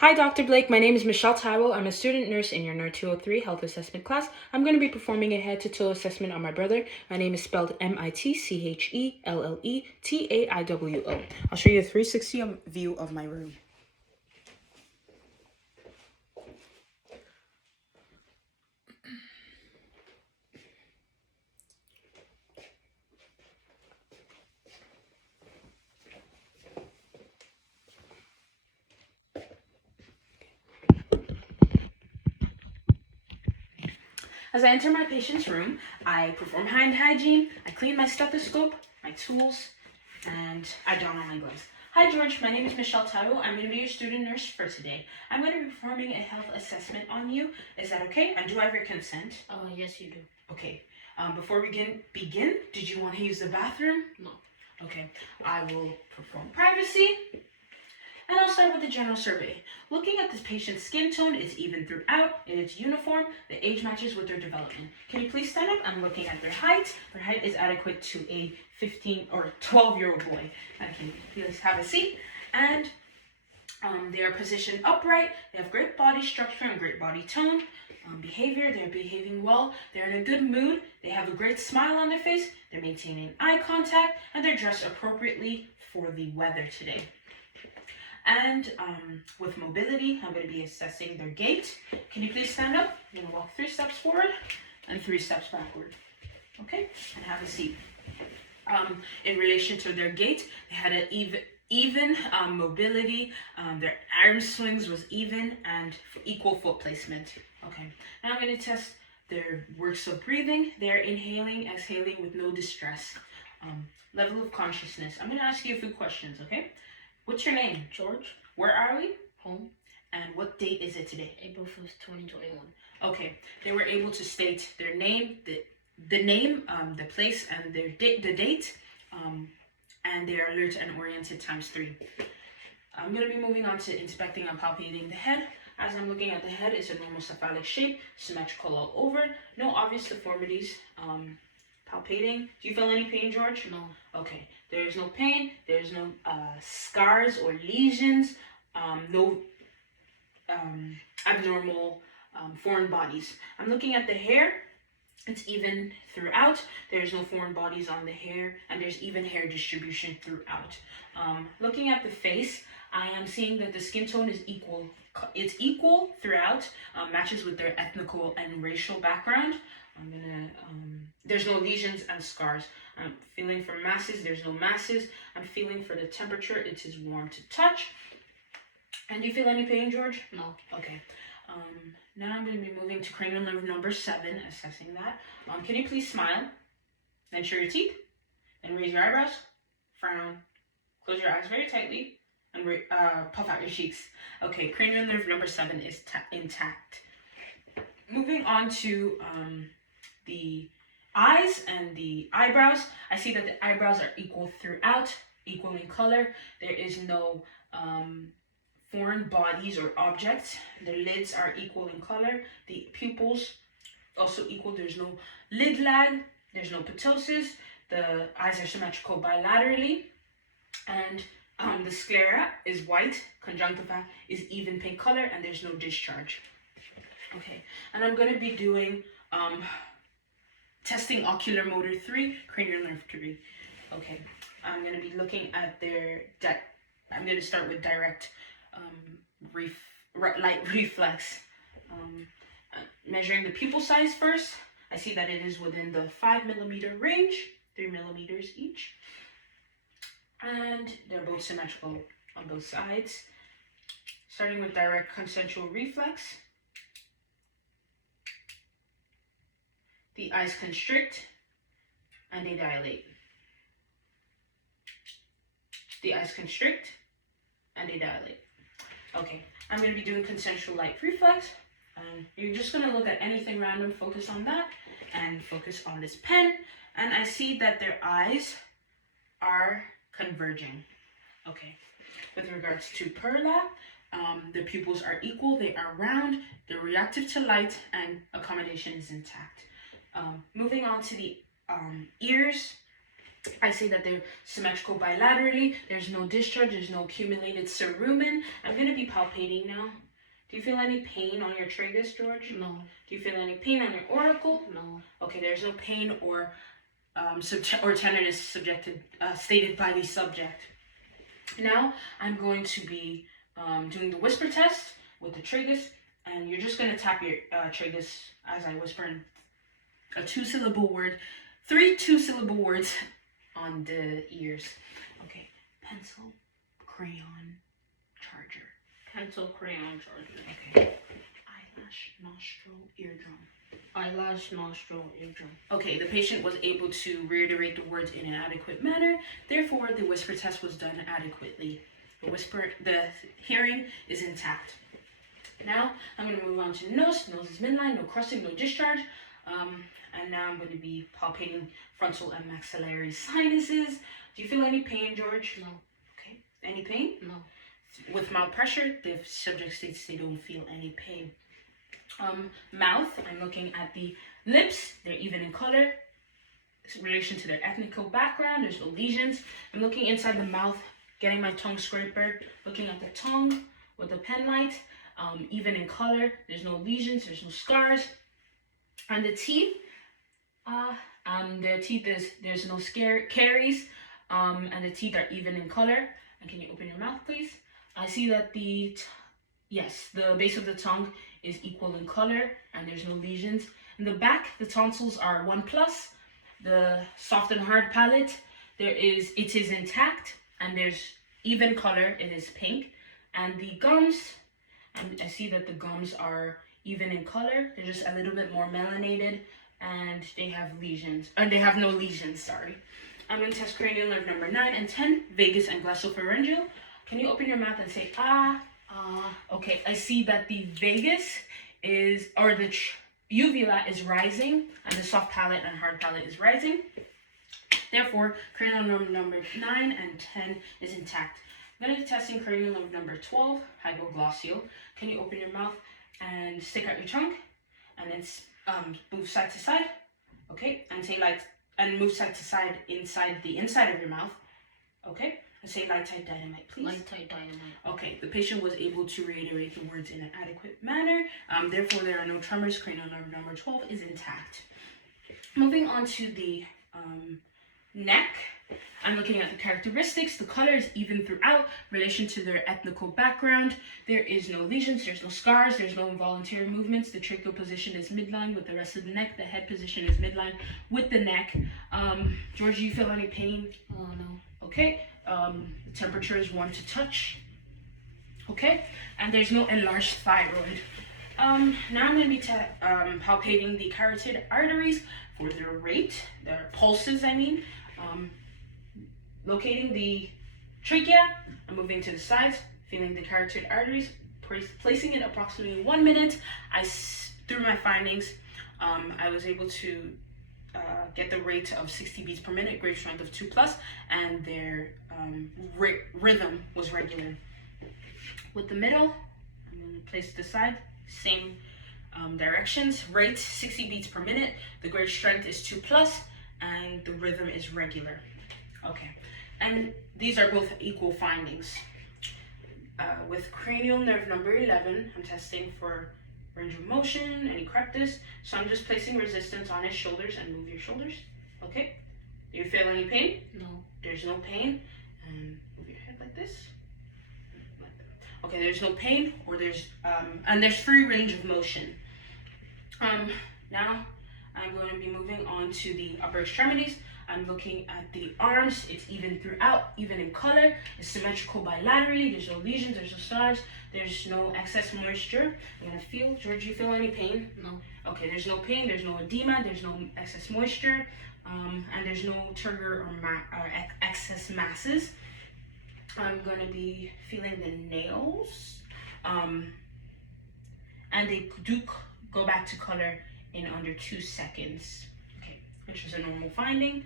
Hi, Dr. Blake. My name is Mitchelle Taiwo. I'm a student nurse in your NER 203 health assessment class. I'm going to be performing a head-to-toe assessment on my brother. My name is spelled Mitchelletaiwo. I'll show you a 360 view of my room. As I enter my patient's room, I perform hand hygiene, I clean my stethoscope, my tools, and I don on my gloves. Hi George, my name is Mitchelle Taiwo. I'm going to be your student nurse for today. I'm going to be performing a health assessment on you. Is that okay? And do I have your consent? Yes, you do. Okay. Before we begin, did you want to use the bathroom? No. Okay. I will perform privacy. And I'll start with the general survey. Looking at this patient's skin tone, it's even throughout, it's uniform, the age matches with their development. Can you please stand up? I'm looking at their height. Their height is adequate to a 15 or 12-year-old boy. Okay, please have a seat. And they are positioned upright. They have great body structure and great body tone. Behavior, they're behaving well. They're in a good mood. They have a great smile on their face. They're maintaining eye contact, and they're dressed appropriately for the weather today. And with mobility, I'm going to be assessing their gait. Can you please stand up? I'm going to walk 3 steps forward and 3 steps backward. Okay, and have a seat. In relation to their gait, they had an even mobility. Their arm swings was even and equal foot placement. Okay, now I'm going to test their works of breathing. They're inhaling, exhaling with no distress. Level of consciousness. I'm going to ask you a few questions, okay? What's your name? George. Where are we? Home. And what date is it today? April 1st, 2021. Okay, they were able to state their name, the name, the place, and their the date, and they are alert and oriented ×3. I'm going to be moving on to inspecting and palpating the head. As I'm looking at the head, it's a normal cephalic shape, symmetrical all over, no obvious deformities. Palpating. Do you feel any pain, George? No. Okay. There is no pain. There is no scars or lesions. No abnormal foreign bodies. I'm looking at the hair. It's even throughout. There's no foreign bodies on the hair, and there's even hair distribution throughout. Looking at the face, I am seeing that the skin tone is equal. It's equal throughout, matches with their ethnical and racial background. There's no lesions and scars. I'm feeling for masses, there's no masses. I'm feeling for the temperature, it is warm to touch. And do you feel any pain, George? No. Okay. Now I'm going to be moving to cranial nerve number 7, assessing that. Can you please smile? Then show your teeth. Then raise your eyebrows. Frown. Close your eyes very tightly. And puff out your cheeks. Okay, cranial nerve number 7 is intact. Moving on to the eyes and the eyebrows. I see that the eyebrows are equal throughout, equal in color. There is no foreign bodies or objects. The lids are equal in color. The pupils also equal. There's no lid lag. There's no ptosis. The eyes are symmetrical bilaterally. And the sclera is white. Conjunctiva is even pink color, and there's no discharge. Okay, and I'm going to be doing testing ocular motor 3, cranial nerve 3. Okay, I'm going to be looking at their, I'm going to start with direct light reflex. Measuring the pupil size first. I see that it is within the 5 millimeter range, 3 millimeters each. And they're both symmetrical on both sides. Starting with direct consensual reflex. The eyes constrict and they dilate. The eyes constrict and they dilate. Okay, I'm going to be doing consensual light reflex. You're just going to look at anything random, focus on that, and focus on this pen. And I see that their eyes are converging. Okay, with regards to perla, the pupils are equal, they are round, they're reactive to light, and accommodation is intact. Moving on to the ears, I say that they're symmetrical bilaterally. There's no discharge. There's no accumulated cerumen. I'm going to be palpating now. Do you feel any pain on your tragus, George? No. Do you feel any pain on your auricle? No. Okay, there's no pain or tenderness stated by the subject. Now I'm going to be doing the whisper test with the tragus, and you're just going to tap your tragus as I whisper in a 2-syllable word, 3 2-syllable words on the ears. Okay, pencil, crayon, charger. Pencil, crayon, charger. Okay, eyelash, nostril, eardrum. Eyelash, nostril, eardrum. Okay, the patient was able to reiterate the words in an adequate manner. Therefore, the whisper test was done adequately. The hearing is intact. Now, I'm going to move on to the nose. Nose is midline, no crusting, no discharge. And now I'm going to be palpating frontal and maxillary sinuses. Do you feel any pain, George? No. Okay. Any pain? No. With mild pressure, the subject states they don't feel any pain. Mouth, I'm looking at the lips. They're even in color. In relation to their ethnical background, there's no lesions. I'm looking inside the mouth, getting my tongue scraper, looking at the tongue with a pen light. Even in color, there's no lesions, there's no scars. And the teeth, there's no caries, and the teeth are even in color. And can you open your mouth, please? I see that the base of the tongue is equal in color, and there's no lesions. In the back, the tonsils are 1+. The soft and hard palate, it is intact, and there's even color. It is pink. And the gums, I see that the gums are even in color. They're just a little bit more melanated, and they have lesions. And they have no lesions, sorry. I'm going to test cranial nerve number 9 and 10, vagus and glossopharyngeal. Can you open your mouth and say, ah? Okay, I see that the vagus the uvula is rising, and the soft palate and hard palate is rising. Therefore, cranial nerve number 9 and 10 is intact. I'm going to be testing cranial nerve number 12, hypoglossal. Can you open your mouth and stick out your tongue, and then move side to side? Okay, and move side to side inside of your mouth. Okay, and say light tight dynamite, please. Light tight dynamite. Okay, the patient was able to reiterate the words in an adequate manner. Therefore, there are no tremors. Cranial nerve number 12 is intact. Moving on to the neck. I'm looking at the characteristics. The color is even throughout, relation to their ethnical background. There is no lesions, there's no scars, there's no involuntary movements. The tracheal position is midline with the rest of the neck. The head position is midline with the neck. George, do you feel any pain? No. Okay. The temperature is warm to touch. Okay. And there's no enlarged thyroid. Now I'm going to be palpating the carotid arteries for their rate, their pulses, locating the trachea, I'm moving to the sides, feeling the carotid arteries, placing it approximately 1 minute. Through my findings, I was able to get the rate of 60 beats per minute, grade strength of 2+, and their rhythm was regular. With the middle, I'm going to place it aside, same directions, rate 60 beats per minute, the grade strength is 2+, and the rhythm is regular. Okay, and these are both equal findings. With cranial nerve number 11, I'm testing for range of motion, any crepitus. So I'm just placing resistance on his shoulders, and move your shoulders. Okay, do you feel any pain? No. There's no pain. And move your head like this. Like that. Okay, there's no pain, or there's free range of motion. Now I'm going to be moving on to the upper extremities. I'm looking at the arms. It's even throughout, even in color. It's symmetrical bilaterally. There's no lesions, there's no scars, there's no excess moisture. I'm gonna feel, George, you feel any pain? No. Okay, there's no pain, there's no edema, there's no excess moisture, and there's no turgor or excess masses. I'm gonna be feeling the nails, and they do go back to color in under 2 seconds, okay, which is a normal finding.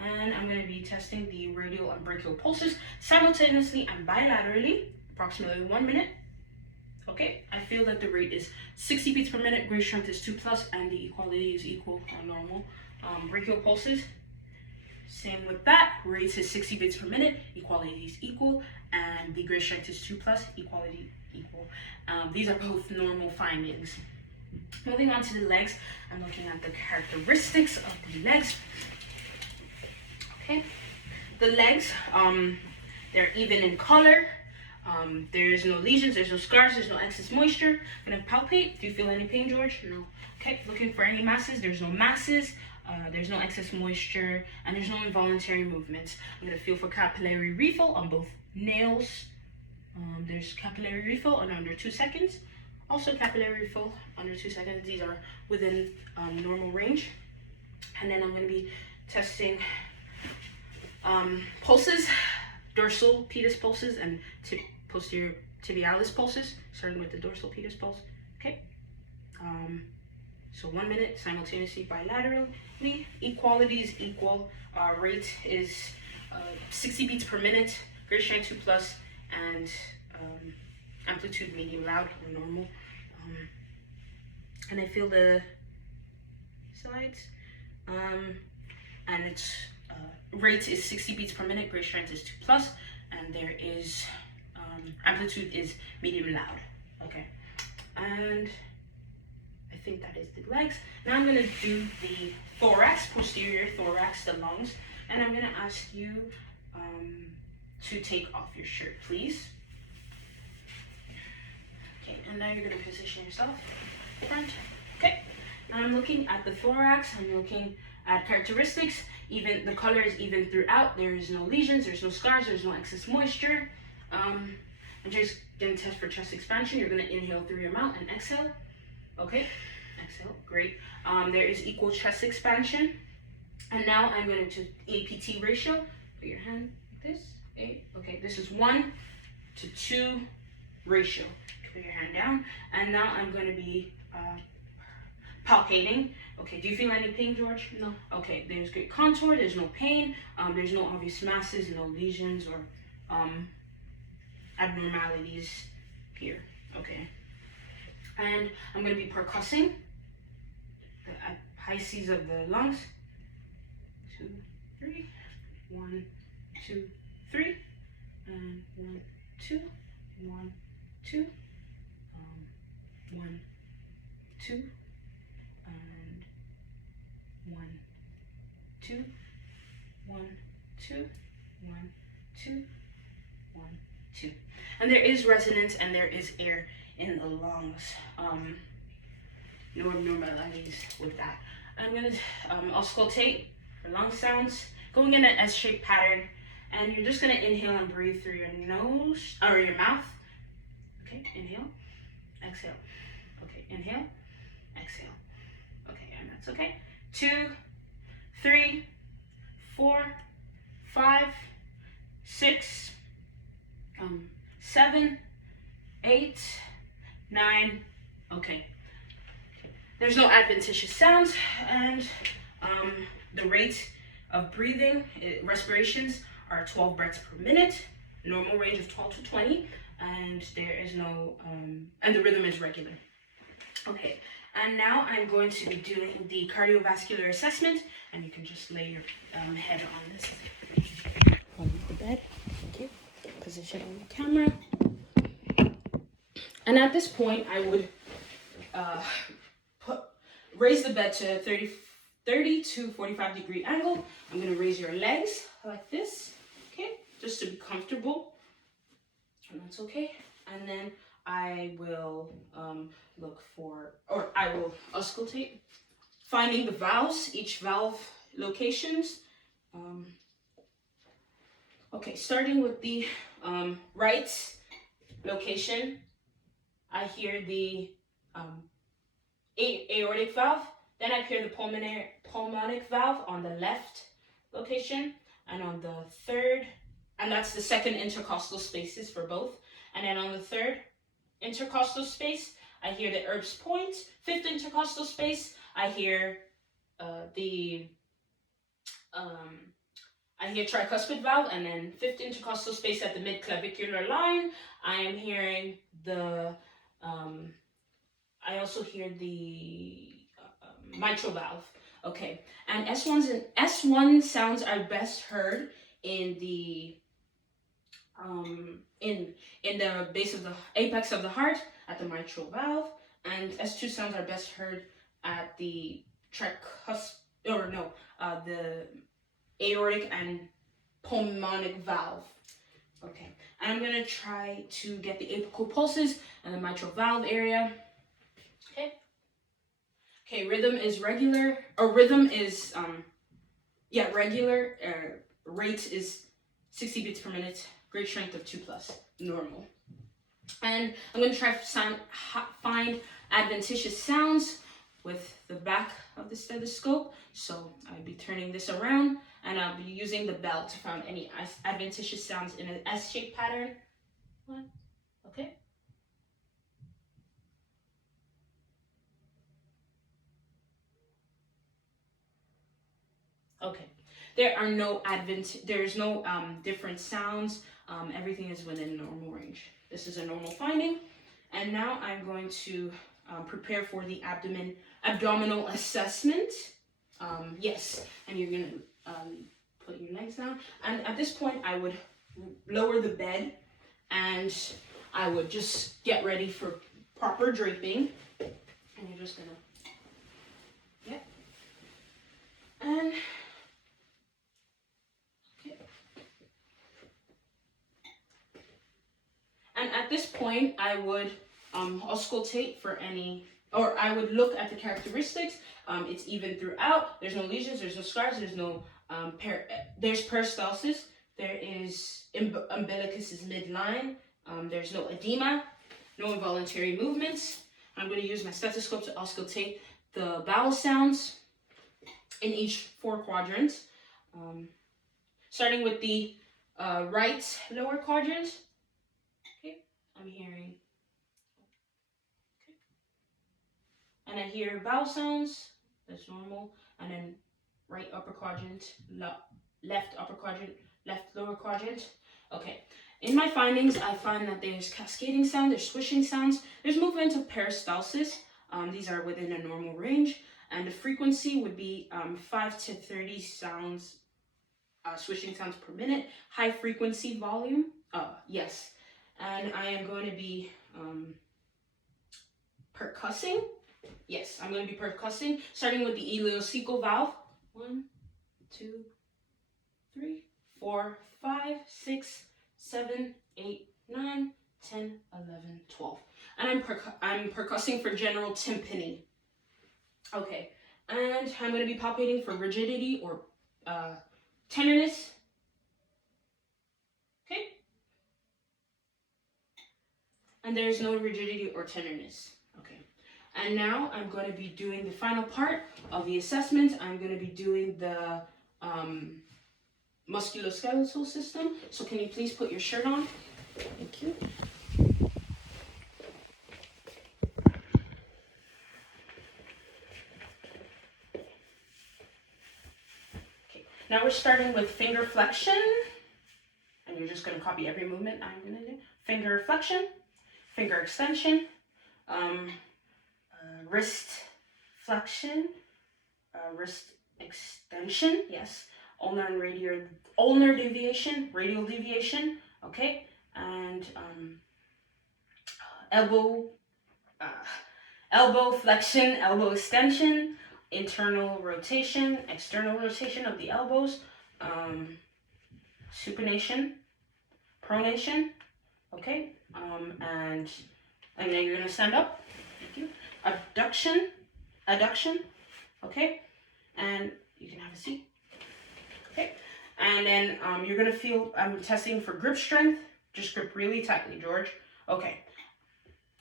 And I'm going to be testing the radial and brachial pulses simultaneously and bilaterally, approximately 1 minute. Okay, I feel that the rate is 60 beats per minute, grade strength is 2+, and the equality is equal or normal. Brachial pulses, Same with that. Rates is 60 beats per minute. Equality is equal. And the grade strength is 2 plus. Equality equal. These are both normal findings. Moving on to the legs, I'm looking at the characteristics of the legs. Okay, the legs, they're even in color. There's no lesions, there's no scars, there's no excess moisture. I'm gonna palpate. Do you feel any pain, George? No. Okay, looking for any masses. There's no masses. There's no excess moisture, and there's no involuntary movements. I'm gonna feel for capillary refill on both nails. There's capillary refill in under 2 seconds. Also capillary refill under 2 seconds. These are within normal range. And then I'm going to be testing pulses, dorsal pedis pulses and posterior tibialis pulses, starting with the dorsal pedis pulse. Okay. So 1 minute simultaneously bilaterally. Equality is equal. Rate is 60 beats per minute. Grade strength 2 plus, and amplitude medium loud or normal. And I feel the sides. And its rate is 60 beats per minute. Grade strength is 2 plus, and there is amplitude is medium loud. Okay, and I think that is the legs. Now I'm gonna do the thorax, posterior thorax, the lungs, and I'm gonna ask you to take off your shirt, please. Okay, and now you're gonna position yourself front. Okay, now I'm looking at the thorax. I'm looking at characteristics. Even the color is even throughout. There is no lesions, there's no scars, there's no excess moisture. I'm just gonna test for chest expansion. You're gonna inhale through your mouth and exhale. Okay, exhale, great. There is equal chest expansion. And now I'm going to APT ratio. Put your hand like this. Okay, this is 1 to 2 ratio. Put your hand down. And now I'm going to be palpating. Okay, do you feel any pain, George? No. Okay, there's great contour, there's no pain, there's no obvious masses, no lesions or abnormalities here. Okay. And I'm going to be percussing the apices of the lungs. 2, 3. 1, 2, 3. And 1, 2. 1, 2. 1, 2. And 1, 2. 1, 2. 1, 2. 1, 2. And there is resonance and there is air in the lungs. No abnormalities with that. I'm gonna auscultate for lung sounds, going in an S-shaped pattern, and you're just gonna inhale and breathe through your nose or your mouth. Okay, inhale, exhale. Okay, inhale, exhale. Okay, and that's okay. 2, 3, 4, 5, 6, 7, 8, 9. Okay. There's no adventitious sounds, and the rate of breathing, respirations are 12 breaths per minute, normal range of 12 to 20, and there is no, and the rhythm is regular. Okay, and now I'm going to be doing the cardiovascular assessment, and you can just lay your head on this. On the bed, okay, position on the camera. And at this point, I would raise the bed to 30 to 45 degree angle. I'm gonna raise your legs like this, okay, just to be comfortable, and that's okay. And then I will look for, or I will auscultate, finding the valves, each valve locations. Okay, starting with the right location, I hear the aortic valve. Then I hear the pulmonic valve on the left location, and on the third, and that's the second intercostal spaces for both. And then on the third intercostal space, I hear the Erb's point. Fifth intercostal space, I hear I hear tricuspid valve, and then fifth intercostal space at the mid-clavicular line, I am hearing the I also hear the mitral valve. Okay, and S1 sounds are best heard in the in the base of the apex of the heart at the mitral valve, and S2 sounds are best heard at the the aortic and pulmonic valve. Okay, and I'm gonna try to get the apical pulses and the mitral valve area. Okay. Okay, rhythm is regular, or rhythm is regular. Rate is 60 beats per minute. Grade strength of 2+, normal. And I'm gonna try to find adventitious sounds with the back of the stethoscope. So I'll be turning this around, and I'll be using the bell to find any adventitious sounds in an S-shaped pattern. One, okay. Okay, there's no different sounds. Everything is within normal range. This is a normal finding. And now I'm going to prepare for the abdominal assessment. Yes, and you're gonna put your legs down. And at this point, I would lower the bed, and I would just get ready for proper draping. And you're just gonna, and And at this point, I would auscultate for any, or I would look at the characteristics. It's even throughout. There's no lesions. There's no scars. There's no there's peristalsis. There is umbilicus is midline. There's no edema. No involuntary movements. I'm going to use my stethoscope to auscultate the bowel sounds in each 4 quadrants. Starting with the right lower quadrant. I'm hearing, and I hear vowel sounds, that's normal, and then right upper quadrant, left upper quadrant, left lower quadrant. Okay, in my findings, I find that there's cascading sound, there's swishing sounds, there's movement of peristalsis. These are within a normal range, and the frequency would be 5 to 30 sounds, swishing sounds per minute. High frequency volume, yes. And I am going to be percussing. Yes, I'm going to be percussing, starting with the ileocecal valve. 1, 2, 3, 4, 5, 6, 7, 8, 9, 10, 11, 12. And I'm percussing for general tympany. Okay, and I'm going to be palpating for rigidity or tenderness. Okay. And there's no rigidity or tenderness. Okay. And now I'm going to be doing the final part of the assessment. I'm going to be doing the musculoskeletal system. So can you please put your shirt on? Thank you. Okay. Now we're starting with finger flexion. And you're just going to copy every movement I'm going to do. Finger flexion. Finger extension, wrist flexion, wrist extension, yes, ulnar and ulnar deviation, radial deviation, okay, and elbow flexion, elbow extension, internal rotation, external rotation of the elbows, supination, pronation, okay. And then you're gonna stand up. Thank you. Adduction. Okay. And you can have a seat. Okay. And then you're gonna feel. I'm testing for grip strength. Just grip really tightly, George. Okay.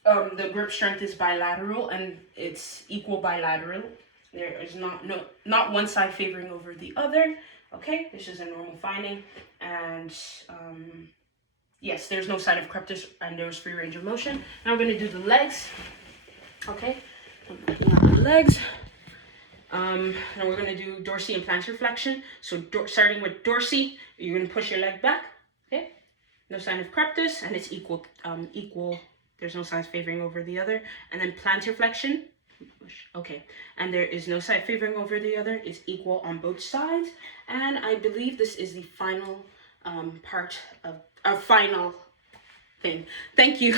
The grip strength is bilateral, and it's equal bilateral. There is not one side favoring over the other. Okay. This is a normal finding, and yes, there's no sign of crepitus and there's free range of motion. Now we're going to do the legs. Okay, the legs. And we're going to do dorsi and plantar flexion. So starting with dorsi, you're going to push your leg back. Okay, no sign of crepitus, and it's equal. There's no signs favoring over the other. And then plantar flexion, Okay, and there is no side favoring over the other. It's equal on both sides. And I believe this is the final part of our final thing. Thank you.